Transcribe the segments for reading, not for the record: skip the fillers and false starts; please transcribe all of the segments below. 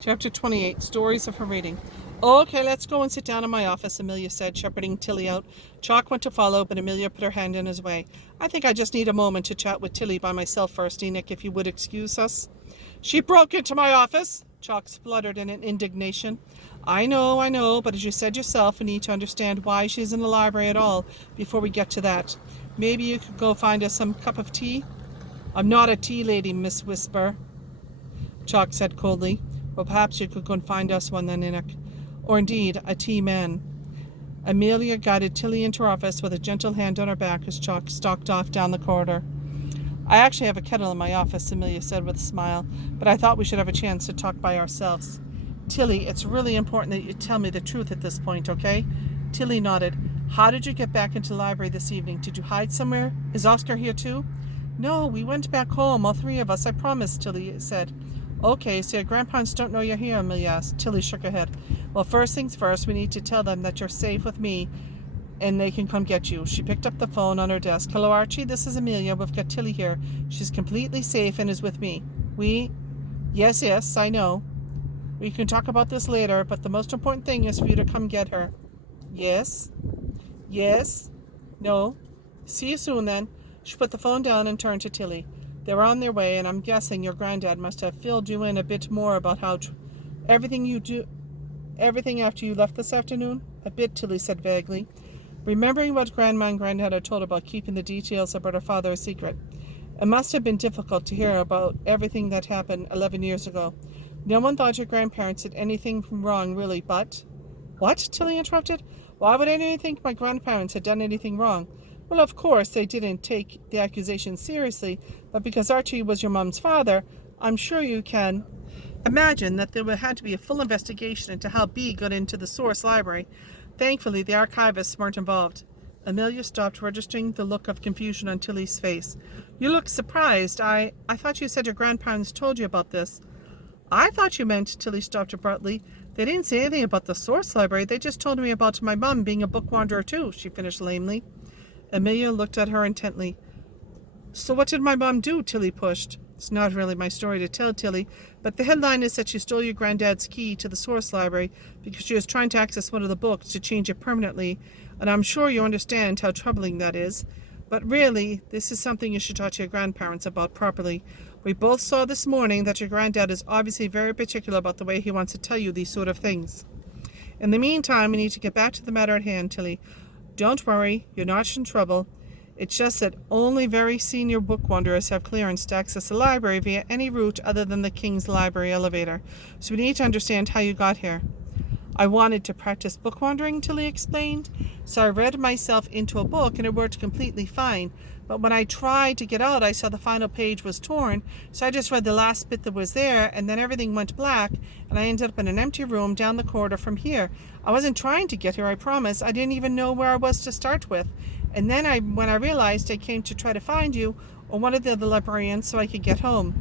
Chapter 28, Stories of Her Reading. Okay, let's go and sit down in my office, Amelia said, shepherding Tilly out. Chalk went to follow, but Amelia put her hand in his way. I think I just need a moment to chat with Tilly by myself first, Enoch, if you would excuse us. She broke into my office, Chalk spluttered in indignation. I know, but as you said yourself, we need to understand why she's in the library at all before we get to that. Maybe you could go find us some cup of tea? I'm not a tea lady, Miss Whisper, Chalk said coldly. Well, perhaps you could go and find us one then, Enoch. Or indeed, a tea man. Amelia guided Tilly into her office with a gentle hand on her back as Chalk stalked off down the corridor. I actually have a kettle in my office, Amelia said with a smile, but I thought we should have a chance to talk by ourselves. Tilly, it's really important that you tell me the truth at this point, okay? Tilly nodded. How did you get back into the library this evening? Did you hide somewhere? Is Oscar here too? No, we went back home, all three of us, I promise, Tilly said. Okay, so your grandparents don't know you're here, Amelia asked. Tilly shook her head. Well, first things first, we need to tell them that you're safe with me and they can come get you. She picked up the phone on her desk. Hello, Archie, this is Amelia. We've got Tilly here. She's completely safe and is with me. Yes, I know. We can talk about this later, but the most important thing is for you to come get her. Yes? No? See you soon, then. She put the phone down and turned to Tilly. They were on their way, and I'm guessing your granddad must have filled you in a bit more about how everything after you left this afternoon? A bit, Tilly said vaguely, remembering what Grandma and Granddad had told about keeping the details about her father a secret. It must have been difficult to hear about everything that happened 11 years ago. No one thought your grandparents did anything wrong, really, but... What? Tilly interrupted. Why would anyone think my grandparents had done anything wrong? Well, of course, they didn't take the accusation seriously, but because Archie was your mom's father, I'm sure you can imagine that there had to be a full investigation into how B got into the source library. Thankfully, the archivists weren't involved. Amelia stopped, registering the look of confusion on Tilly's face. You look surprised. I thought you said your grandparents told you about this. I thought you meant, Tilly stopped abruptly. They didn't say anything about the source library. They just told me about my mom being a book wanderer too, she finished lamely. Amelia looked at her intently. So what did my mom do? Tilly pushed. It's not really my story to tell, Tilly, but the headline is that she stole your granddad's key to the source library because she was trying to access one of the books to change it permanently, and I'm sure you understand how troubling that is. But really, this is something you should talk to your grandparents about properly. We both saw this morning that your granddad is obviously very particular about the way he wants to tell you these sort of things. In the meantime, we need to get back to the matter at hand, Tilly. Don't worry, you're not in trouble. It's just that only very senior book wanderers have clearance to access the library via any route other than the King's Library elevator. So we need to understand how you got here. I wanted to practice book wandering, Tilly explained. So I read myself into a book and it worked completely fine. But when I tried to get out, I saw the final page was torn. So I just read the last bit that was there and then everything went black and I ended up in an empty room down the corridor from here. I wasn't trying to get here, I promise. I didn't even know where I was to start with. And then when I realized, I came to try to find you or one of the other librarians so I could get home.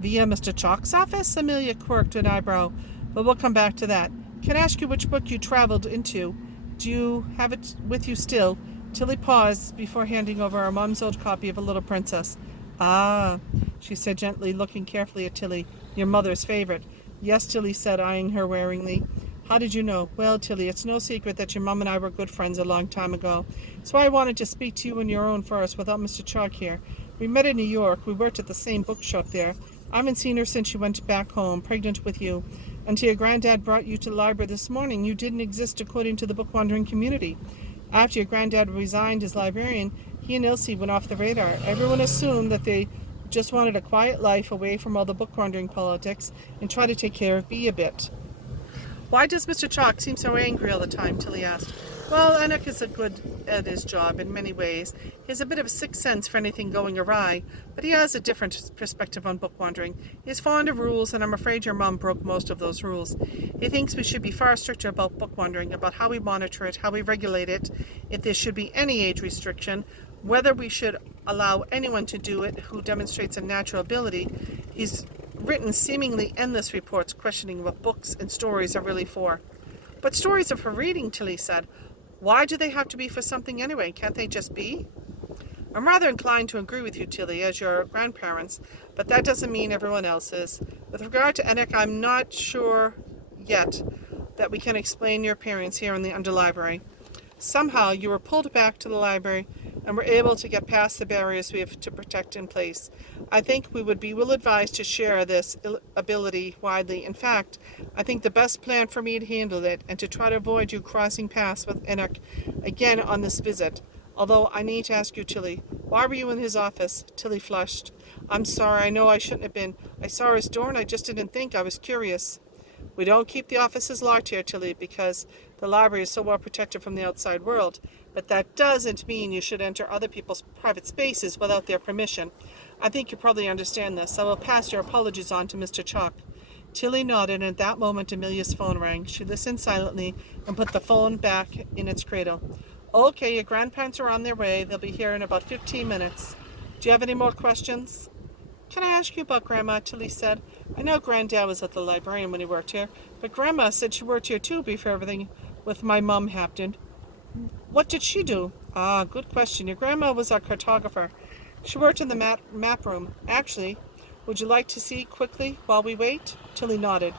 Via Mr. Chalk's office? Amelia quirked an eyebrow. But we'll come back to that. Can I ask you which book you traveled into? Do you have it with you still? Tilly paused before handing over her mom's old copy of A Little Princess. Ah, she said gently, looking carefully at Tilly. Your mother's favorite. Yes, Tilly said, eyeing her waringly. How did you know? Well, Tilly, it's no secret that your mom and I were good friends a long time ago. So I wanted to speak to you on your own first without Mr. Chalk here. We met in New York. We worked at the same bookshop there. I haven't seen her since she went back home, pregnant with you. Until your granddad brought you to the library this morning, you didn't exist according to the book wandering community. After your granddad resigned as librarian, he and Elsie went off the radar. Everyone assumed that they just wanted a quiet life away from all the book wandering politics and try to take care of B a bit. Why does Mr. Chalk seem so angry all the time? Tilly asked. Well, Enoch is good at his job in many ways. He has a bit of a sixth sense for anything going awry, but he has a different perspective on book wandering. He's fond of rules, and I'm afraid your mom broke most of those rules. He thinks we should be far stricter about book wandering, about how we monitor it, how we regulate it, if there should be any age restriction, whether we should allow anyone to do it who demonstrates a natural ability. He's written seemingly endless reports questioning what books and stories are really for. But stories of her reading, Tilly said. Why do they have to be for something anyway? Can't they just be? I'm rather inclined to agree with you, Tilly, as your grandparents, but that doesn't mean everyone else is. With regard to Enoch, I'm not sure yet that we can explain your appearance here in the underlibrary. Somehow you were pulled back to the library and were able to get past the barriers we have to protect in place. I think we would be well advised to share this ability widely. In fact, I think the best plan for me to handle it and to try to avoid you crossing paths with Enoch again on this visit. Although I need to ask you, Tilly, why were you in his office? Tilly flushed. I'm sorry, I know I shouldn't have been. I saw his door and I just didn't think. I was curious. We don't keep the offices locked here, Tilly, because the library is so well protected from the outside world. But that doesn't mean you should enter other people's private spaces without their permission. I think you probably understand this. I will pass your apologies on to Mr. Chalk. Tilly nodded, and at that moment Amelia's phone rang. She listened silently and put the phone back in its cradle. Okay, your grandparents are on their way. They'll be here in about 15 minutes. Do you have any more questions? Can I ask you about Grandma? Tilly said. I know Granddad was at the librarian when he worked here, but Grandma said she worked here too before everything with my mum happened. What did she do? Ah, good question. Your grandma was a cartographer. She worked in the map room. Actually, would you like to see quickly while we wait? Tilly nodded.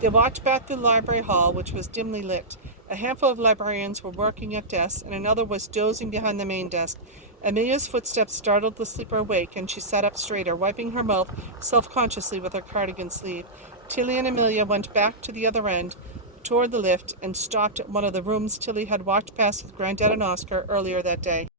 They walked back to the library hall, which was dimly lit. A handful of librarians were working at desks, and another was dozing behind the main desk. Amelia's footsteps startled the sleeper awake, and she sat up straighter, wiping her mouth self-consciously with her cardigan sleeve. Tilly and Amelia went back to the other end, toward the lift, and stopped at one of the rooms Tilly had walked past with Granddad and Oscar earlier that day.